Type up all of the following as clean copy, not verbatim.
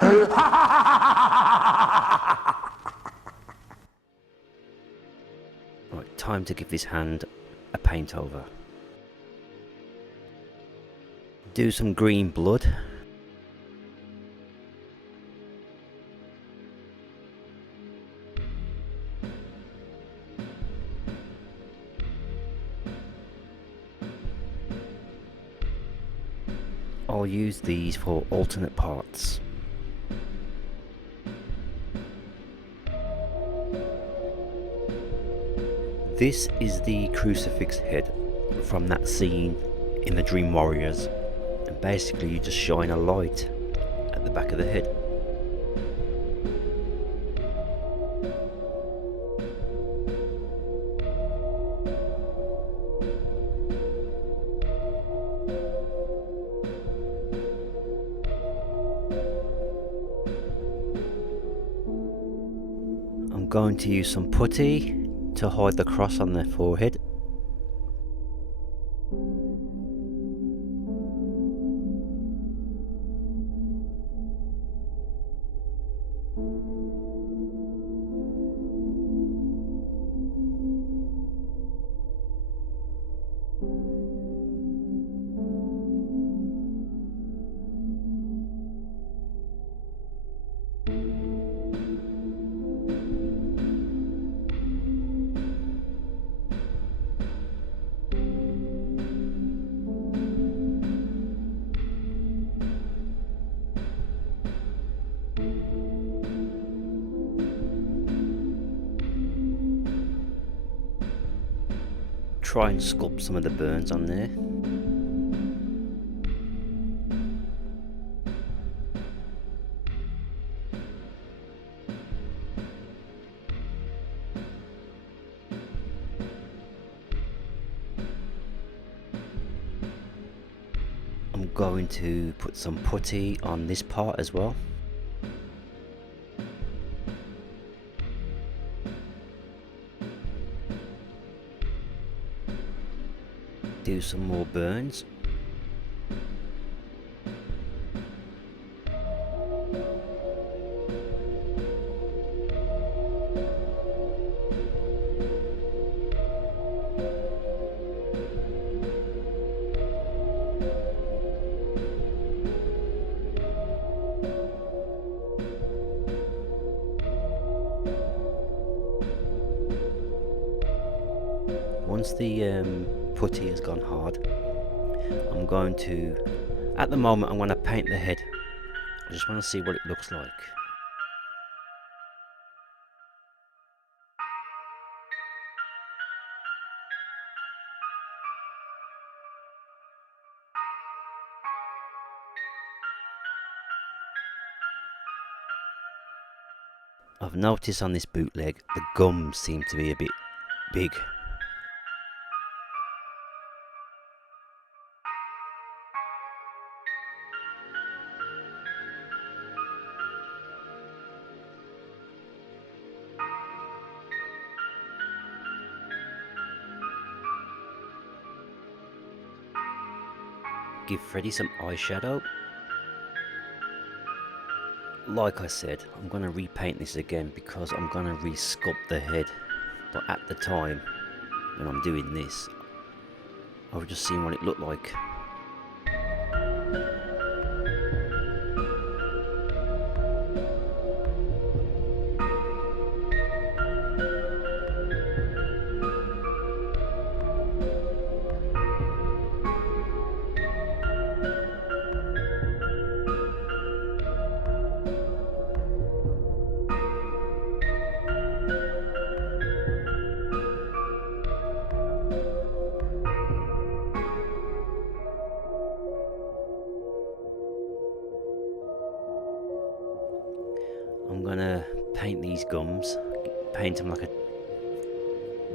Right, time to give this hand a paint over. Do some green blood. I'll use these for alternate parts. This is the crucifix head from that scene in the Dream Warriors, and basically you just shine a light at the back of the head. I'm going to use some putty to hide the cross on their forehead. Try and sculpt some of the burns on there. I'm going to put some putty on this part as well. Do some more burns. Once the putty has gone hard, I'm going to, at the moment I'm going to paint the head. I just want to see what it looks like. I've noticed on this bootleg the gums seem to be a bit big. Give Freddy some eyeshadow. Like I said, I'm going to repaint this again because I'm going to resculpt the head. But at the time when I'm doing this, I was just seeing what it looked like. I'm gonna paint these gums, paint them like a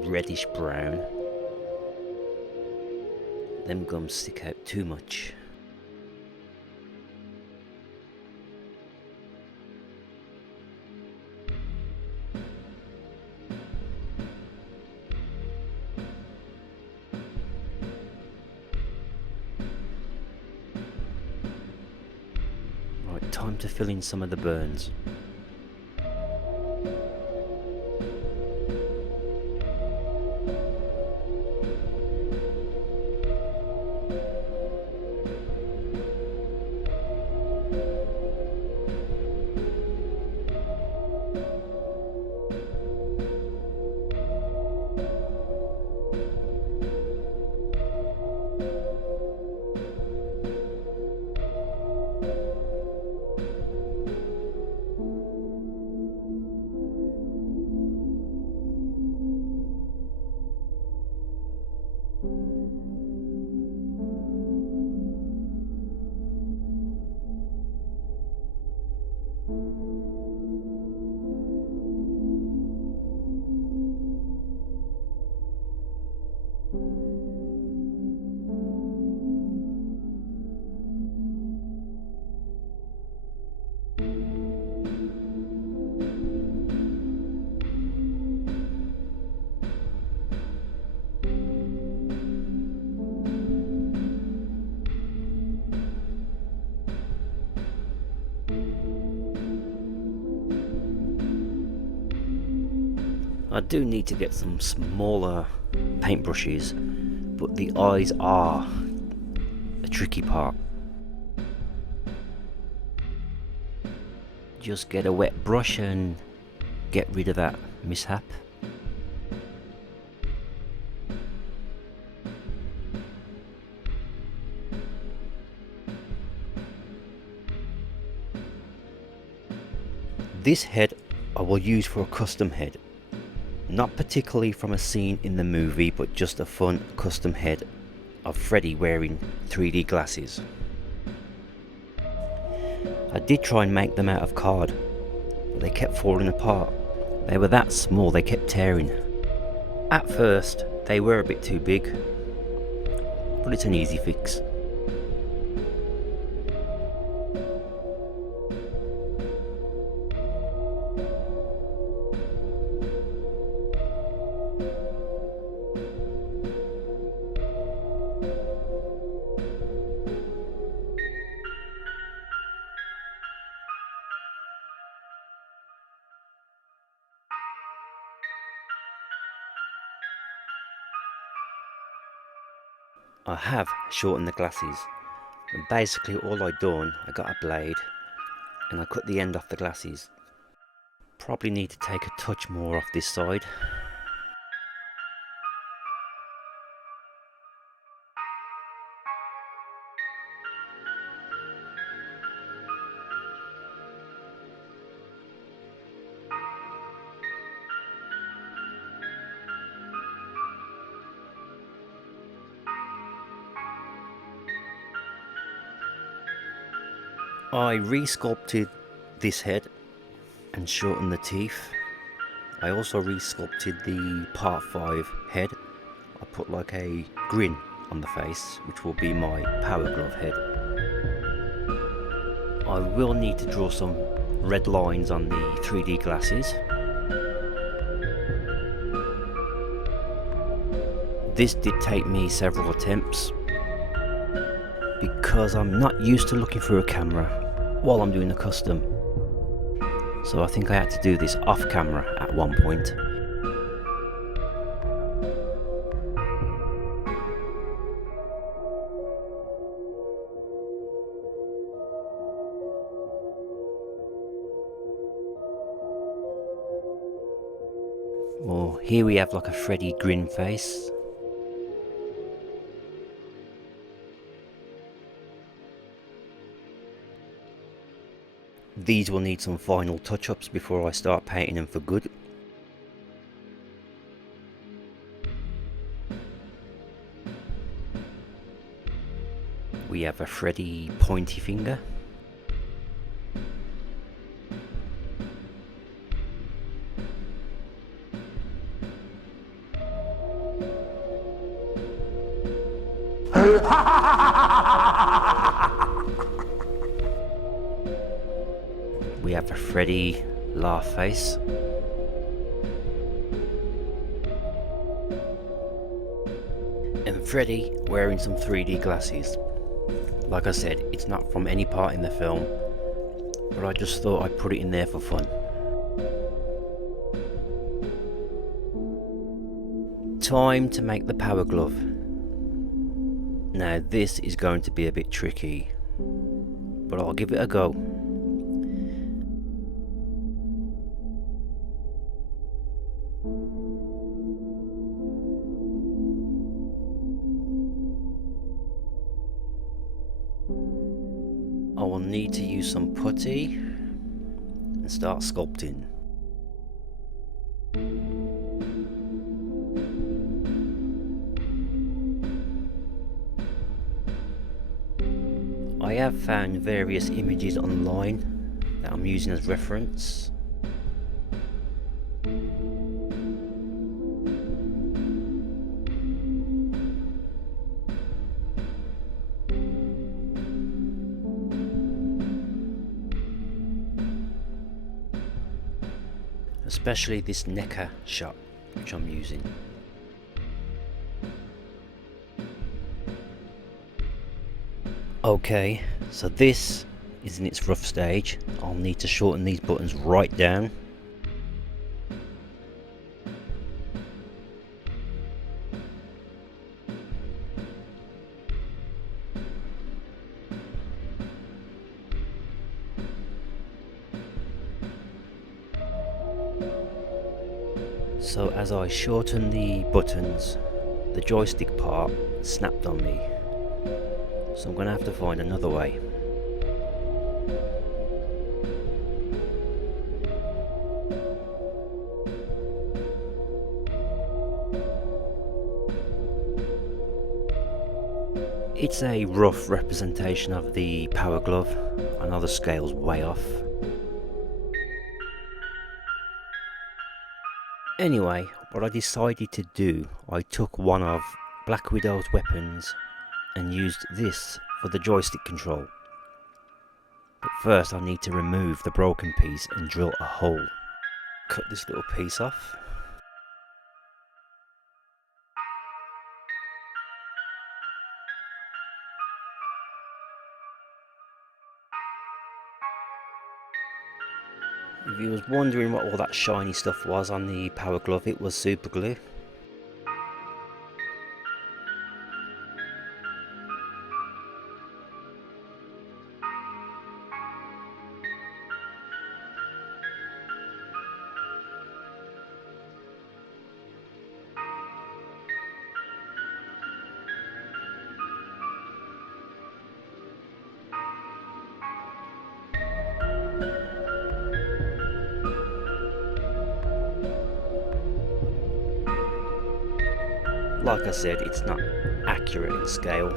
reddish brown. Them gums stick out too much. time to fill in some of the burns. I do need to get some smaller paintbrushes, but the eyes are a tricky part. Just get a wet brush and get rid of that mishap. This head I will use for a custom head. Not particularly from a scene in the movie, but just a fun custom head of Freddy wearing 3D glasses. I did try and make them out of card, but they kept falling apart. They were that small, they kept tearing. At first, they were a bit too big, but it's an easy fix. I have shortened the glasses, and basically all I done, I got a blade and I cut the end off the glasses. Probably need to take a touch more off this side. I re-sculpted this head and shortened the teeth. I also re-sculpted the part 5 head. I put like a grin on the face, which will be my power glove head. I will need to draw some red lines on the 3D glasses. This did take me several attempts because I'm not used to looking through a camera while I'm doing the custom. So I think I had to do this off camera at one point. Well, here we have like a Freddy grin face. These will need some final touch-ups before I start painting them for good. We have a Freddy pointy finger. We have a Freddy laugh face. And Freddy wearing some 3D glasses. Like I said, it's not from any part in the film. but I just thought I'd put it in there for fun. Time to make the power glove. Now this is going to be a bit tricky, but I'll give it a go. I will need to use some putty and start sculpting. I have found various images online that I'm using as reference. Especially this necker shot which I'm using. Okay, so this is in its rough stage. I'll need to shorten these buttons right down. So as I shorten the buttons, the joystick part snapped on me. So I'm going to have to find another way. It's a rough representation of the power glove. I know the scale's way off. Anyway, what I decided to do, I took one of Black Widow's weapons and used this for the joystick control. But first I need to remove the broken piece and drill a hole. Cut this little piece off. If you was wondering what all that shiny stuff was on the power glove, it was super glue. Like I said, it's not accurate in scale.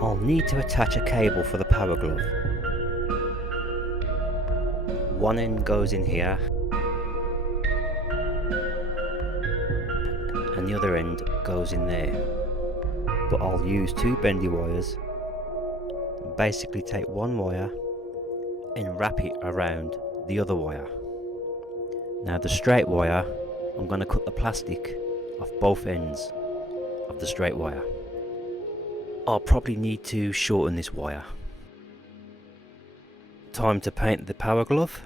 I'll need to attach a cable for the power glove. One end goes in here and the other end goes in there. But I'll use two bendy wires, basically take one wire and wrap it around the other wire. Now the straight wire, I'm going to cut the plastic off both ends of the straight wire. I'll probably need to shorten this wire. Time to paint the power glove.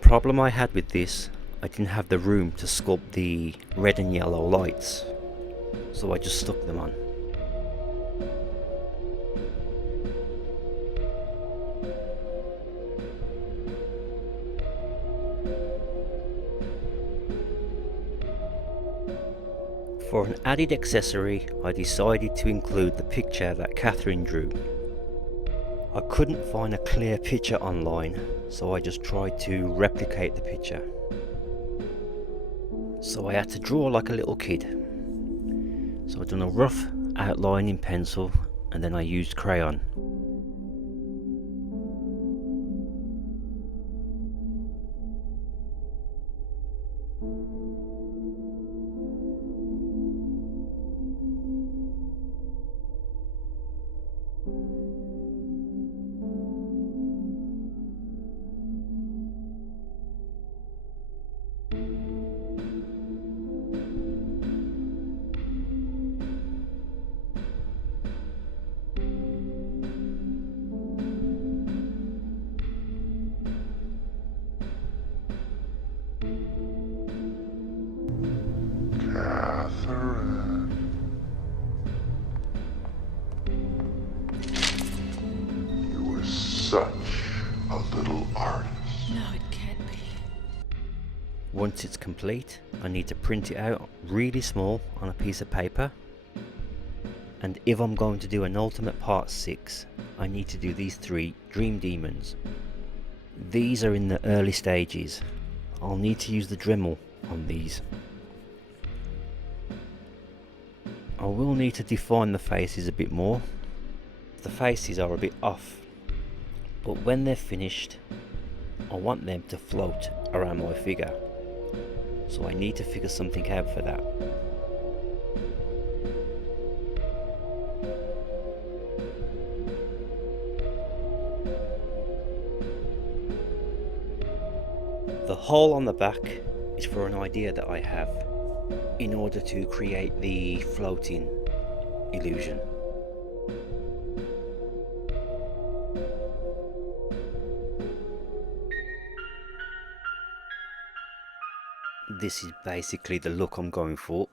Problem I had with this, I didn't have the room to sculpt the red and yellow lights, so I just stuck them on. For an added accessory, I decided to include the picture that Catherine drew. I couldn't find a clear picture online, so I just tried to replicate the picture. So I had to draw like a little kid. So I've done a rough outline in pencil and then I used crayon. a little artist. No, it can't be. Once it's complete, I need to print it out really small on a piece of paper. And if I'm going to do an ultimate part 6, I need to do these 3 dream demons. These are in the early stages. I'll need to use the Dremel on these. I will need to define the faces a bit more. The faces are a bit off, but when they're finished, I want them to float around my figure. So I need to figure something out for that. The hole on the back is for an idea that I have in order to create the floating illusion. This is basically the look I'm going for.